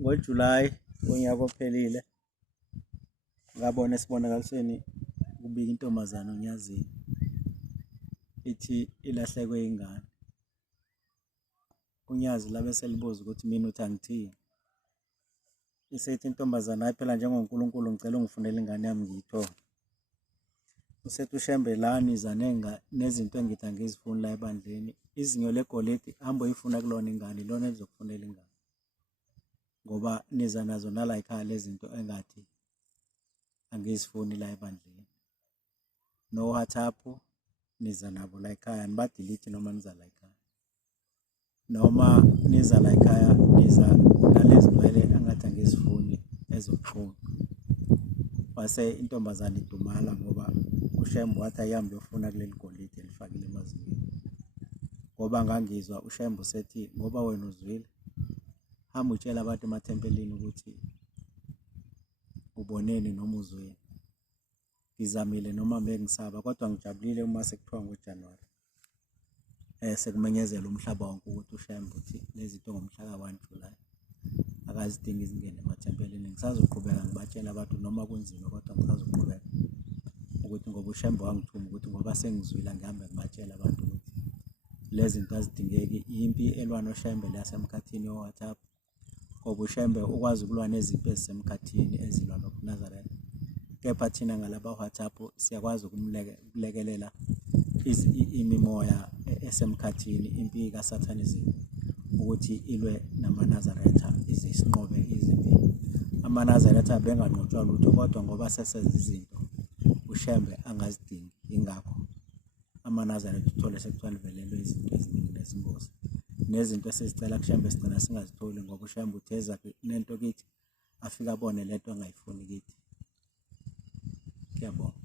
ngoJulayi wonyaka ophelile ngabona esibonakalisweni kubika intombazane uNyazi ithi ilahlekwe ingane. uNyazi labe selibuza ukuthi mina uthi angithini. Isethi intombazane, hayi phela njengoNkulunkulu ngicela ungifunele ingane yami ngiyithole. Usethi uShembe niza nezinto engithi angizifuni la ebandleni. Izinyo legolide hambe uyifuna kulona ingane, ilona elizokufunela ingane. Ngoba niza nazo nala ekhaya lezi zinto engathi angizifuni la ebandleni. No-WhatsApp niza nabo la ekhaya, nibadilite noma niza la ekhaya. Noma niza la ekhaya niza nalezi nwele engathi angizifuni ezokuqhuma. Wase intombazane idumala ngoba uShembe wathi ayihambe yofuna kuleli golide elifakile emazinyweni. Ngoba ngangizwa uShembe usethi ngoba wena uzwile, hamba utshela abantu emathempelini ukuthi uboneni noma uzweni. Ngizamile noma bengisaba kodwa ngijabulile uma sekuthiwa ngoJanuwari sekumenyezela umhlaba wonke ukuthi uShembe uthi lezi zinto ngomhla ka-1 Julayi akazidingi zingene emathempelini. Ngisazoqhubeka ngibatshela abantu noma kunzima kodwa ngisazoqhubeka ukuthi ngoba uShembe wangithuma ukuthi ngoba sengizwile ngihambe ngibatshela abantu ukuthi lezi zinto azidingeki. Impi elwa noShembe lasemkhathini yo-WhatsApp ngoba uShembe ukwazi ukulwa nezimpi ezisemkhathini ezilwa noNazaretha. Kepha thina ngalaba WhatsApp siyakwazi ukulekelela imimoya esemkhathini, impi kaSathanism ukuthi ilwe namaNazaretha ize isinqobe izimpi. AmaNazaretha benganqotshwa lutho kodwa ngoba sesenza izinto uShembe angazidingi. Ingakho amaNazaretha uthole sekuthiwa livelelwe izinto eziningi nezingozi. Nezinto esizicela kuShembe sigcina singazitholi ngoba uShembe utheza nento kithi afike abone lento angayifuni kithi. Ngiyabonga.